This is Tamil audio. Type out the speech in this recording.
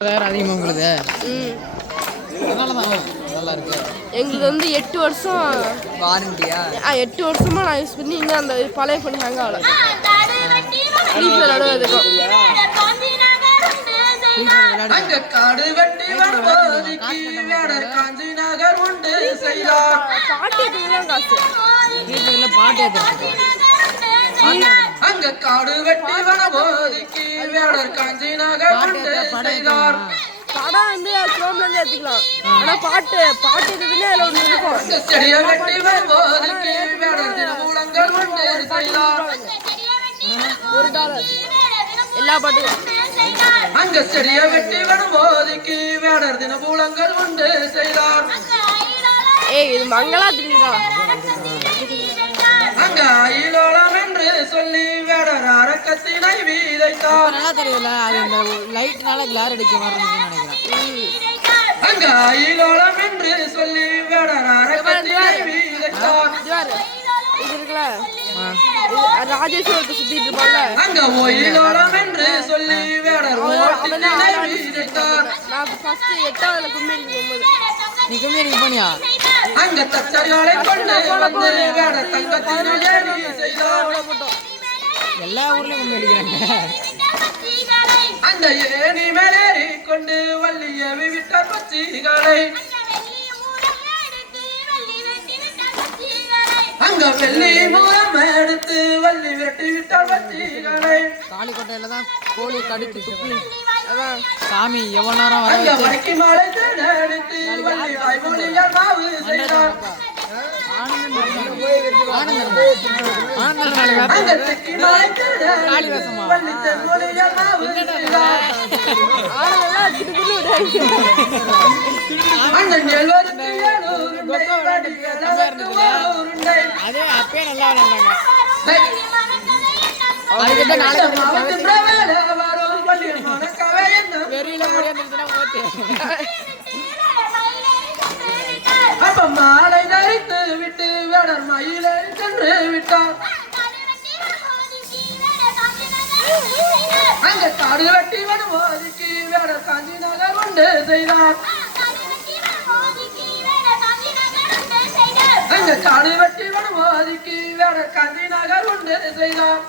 அதிகமாக உங்களுக்கு நல்லா இருக்கு. எங்களுக்கு வந்து எட்டு வருஷம் வாரண்டியா ஆ எட்டு வருஷமா நான் யூஸ் பண்ணி இன்னும் அந்த பழைய ஃபோன் ஹேங் ஆகல. பாட்டு பாட்டு ஏற்றுறேன் அங்க காடு வெட்டி வரும்போதுக்கு வேடர் காஞ்சி நகர் உண்டு செய்தார் படம் வந்து குரோம்லேருந்து எடுத்துக்கலாம். ஆனால் பாட்டு பாட்டு எதுவுமே அதில் ஒன்று இருக்கும் செடிய வெட்டி செய்தார். ஒரு டாலர் எல்லா பாட்டுக்கும் அங்க செடிய வெட்டி வரும்போதுக்கு வேடர் தினமூலங்கள் உண்டு செய்தார். ஏய் இது மங்களா தெரியுதா அங்க அயிலோளம் சொல்லி வேடர் அரக்கத்தினை வீதைத்தார். நல்லா தெரியுதுல்ல அது இந்த லைட்னால கிளார் அடிக்க மாதிரி நினைக்கிறேன். அங்க அயிலோளம் என்று சொல்லி வேடர் அரக்கத்தினை இதுவாரு இது இருக்குல்ல? இது ராஜேஸ்வரத்தை சுத்திட்டு இருப்பான்ல? அங்க ஒயிலோளம் என்று சொல்லி வேடர் ஓட்டினை வீதைத்தார். நான் ஃபர்ஸ்ட் எட்டாவதுல கும்மேரி போகும்போது. நீ கம்மி பண்ணியா அங்க தச்சர்களை கொண்டு வந்து வேடர் தங்கத்தினை ஏறி செய்தார் எல்லா ஊர்லயும் கம்மி அடிக்கிறாங்க. அந்த ஏணி மேலேறி கொண்டு வள்ளியவி விட்டார் பச்சிகளை அங்க வெள்ளி மூலம் எடுத்து வள்ளி விரட்டி விட்டார் பச்சிகளை காளிக்கோட்டையில தான் கோழி கடிச்சு துப்பி. அதான் சாமி எவ்வளோ நேரம் அங்க வடக்கி மாலை தேடெடுத்து அதே அப்பயே நல்லா ஹை! அதுக்கிட்ட நாளைக்கு விட்டு மயிலே சென்று விட்டார். அங்க காடு வெட்டி வனுமோதிக்கு வேட காஞ்சி நகர் உண்டு செய்தார். அங்க காடு வெட்டி வனுமோதிக்கு வேட காஞ்சி நகர் உண்டு செய்தார்.